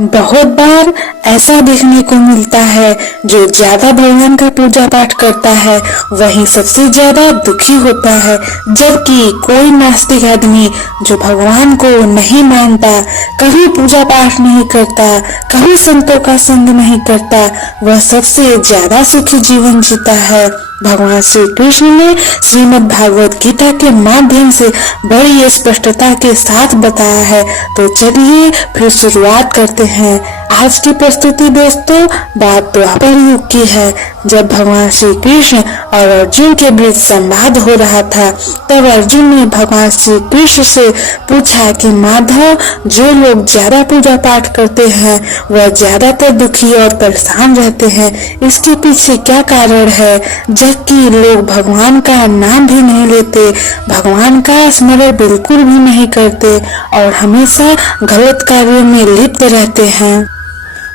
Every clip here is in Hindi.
बहुत बार ऐसा देखने को मिलता है जो ज्यादा भगवान का पूजा पाठ करता है वही सबसे ज्यादा दुखी होता है, जबकि कोई नास्तिक आदमी जो भगवान को नहीं मानता, कभी पूजा पाठ नहीं करता, कभी संतों का संग नहीं करता, वह सबसे ज्यादा सुखी जीवन जीता है। भगवान श्री कृष्ण ने श्रीमद् भागवत गीता के माध्यम से बड़ी स्पष्टता के साथ बताया है। तो चलिए फिर शुरुआत करते हैं। आज की प्रस्तुति दोस्तों बात द्वापर युग की है, जब भगवान श्री कृष्ण और अर्जुन के बीच संवाद हो रहा था। तब अर्जुन ने भगवान श्री कृष्ण से पूछा कि माधव, जो लोग ज्यादा पूजा पाठ करते हैं वह ज्यादातर दुखी और परेशान रहते हैं, इसके पीछे क्या कारण है? जबकि लोग भगवान का नाम भी नहीं लेते, भगवान का स्मरण बिल्कुल भी नहीं करते और हमेशा गलत कार्यों में लिप्त रहते हैं।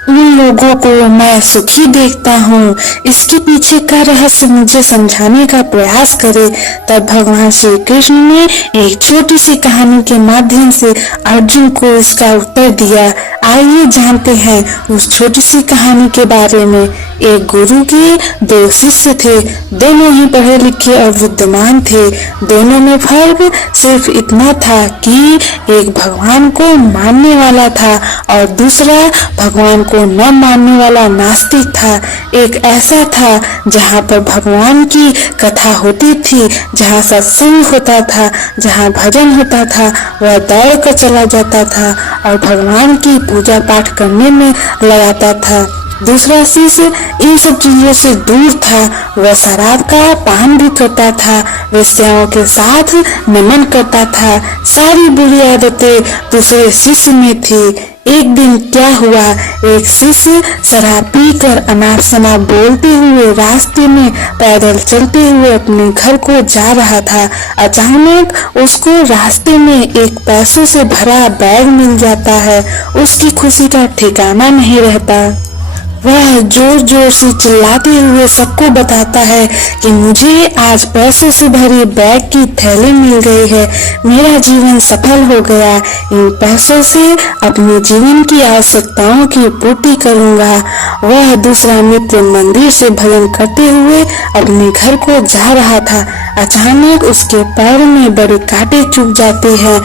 उन लोगों को मैं सुखी देखता हूँ, इसके पीछे का रहस्य मुझे समझाने का प्रयास करे। तब भगवान श्री कृष्ण ने एक छोटी सी कहानी के माध्यम से अर्जुन को इसका उत्तर दिया। आइए जानते हैं उस छोटी सी कहानी के बारे में। एक गुरु के दो शिष्य थे, दोनों ही पढ़े लिखे और विद्वान थे। दोनों में फर्क सिर्फ इतना था कि एक भगवान को मानने वाला था और दूसरा भगवान को न मानने वाला नास्तिक था। एक ऐसा था जहाँ पर भगवान की कथा होती थी, जहाँ सत्संग होता था, जहाँ भजन होता था, वह दौड़ कर चला जाता था और भगवान की पूजा पाठ करने में लगाता था। दूसरा शिष्य इन सब चीजों से दूर था, वह शराब का पान भी करता था, वेश्याओं के साथ नमन करता था। सारी बुरी आदतें दूसरे शिष्य में थी। एक दिन क्या हुआ, एक शिष्य शराब पीकर अनाप शनाप बोलते हुए रास्ते में पैदल चलते हुए अपने घर को जा रहा था। अचानक उसको रास्ते में एक पैसों से भरा बैग मिल जाता है। उसकी खुशी का ठिकाना नहीं रहता। वह जोर जोर से चिल्लाते हुए सबको बताता है कि मुझे आज पैसों से भरी बैग की थैली मिल गई है, मेरा जीवन सफल हो गया। इन पैसों से अपने जीवन की आवश्यकताओं की पूर्ति करूंगा। वह दूसरा मित्र मंदिर से भजन करते हुए अपने घर को जा रहा था। अचानक उसके पैर में बड़े कांटे चुभ जाते हैं,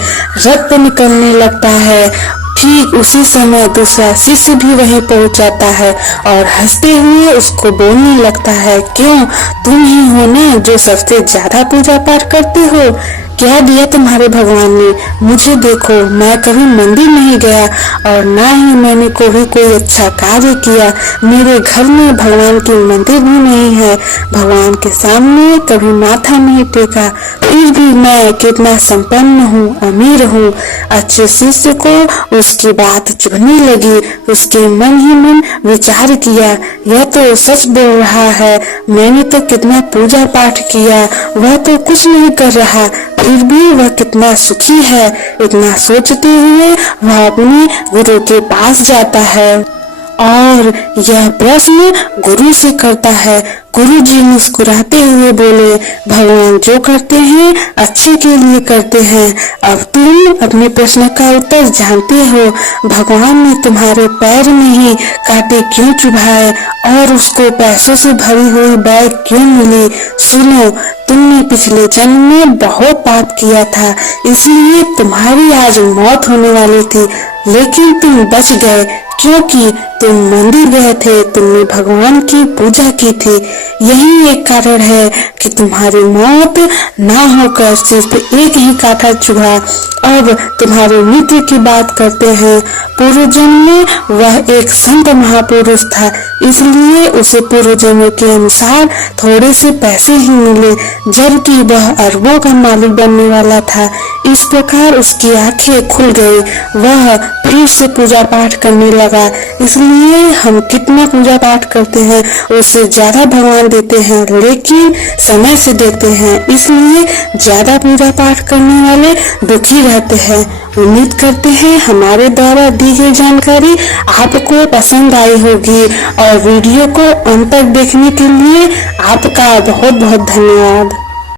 रक्त निकलने लगता है। ठीक उसी समय दूसरा शिष्य भी वहीं पहुंच जाता है और हंसते हुए उसको बोलने लगता है, क्यों, तुम ही हो ना जो सबसे ज्यादा पूजा पाठ करते हो? क्या दिया तुम्हारे भगवान ने? मुझे देखो, मैं कभी मंदिर नहीं गया और ना ही मैंने कोई अच्छा कार्य किया। मेरे घर में भगवान की मंदिर भी नहीं है, भगवान के सामने कभी माथा नहीं टेका, फिर भी मैं कितना संपन्न हूँ, अमीर हूँ। अच्छे शिष्य को उसकी बात चुभने लगी। उसके मन ही मन विचार किया, यह तो सच बोल रहा है, मैंने तो कितना पूजा पाठ किया, वह तो कुछ नहीं कर रहा, फिर भी वह कितना सुखी है। इतना सोचते हुए वह अपने गुरु के पास जाता है और यह प्रश्न गुरु से करता है। गुरुजी मुस्कुराते हुए बोले, भगवान जो करते हैं अच्छे के लिए करते हैं। अब तुम अपने प्रश्न का उत्तर जानते हो। भगवान ने तुम्हारे पैर में ही कांटे क्यों चुभाए और उसको पैसों से भरी हुई बैग क्यों मिली? सुनो, तुमने पिछले जन्म में बहुत पाप किया था, इसलिए तुम्हारी आज मौत होने वाली थी, लेकिन तुम बच गए क्योंकि तुम मंदिर गए थे, तुमने भगवान की पूजा की थी। यही एक कारण है कि तुम्हारी मौत ना होकर सिर्फ एक ही कांटा चुभा। अब तुम्हारे मित्र की बात करते हैं। पूर्व जन्म में वह एक संत महापुरुष था, इसलिए उसे पूर्व जन्म के अनुसार थोड़े से पैसे ही मिले, जबकि वह अरबों का मालिक बनने वाला था। इस प्रकार उसकी आंखें खुल गई, वह फिर से पूजा पाठ करने लगा। इसलिए हम कितना पूजा पाठ करते हैं उससे ज्यादा भगवान देते हैं, लेकिन समय से देते हैं, इसलिए ज्यादा पूजा पाठ करने वाले दुखी रहते हैं। उम्मीद करते हैं हमारे द्वारा दी गई जानकारी आपको पसंद आई होगी और वीडियो को अंत तक देखने के लिए आपका बहुत बहुत धन्यवाद।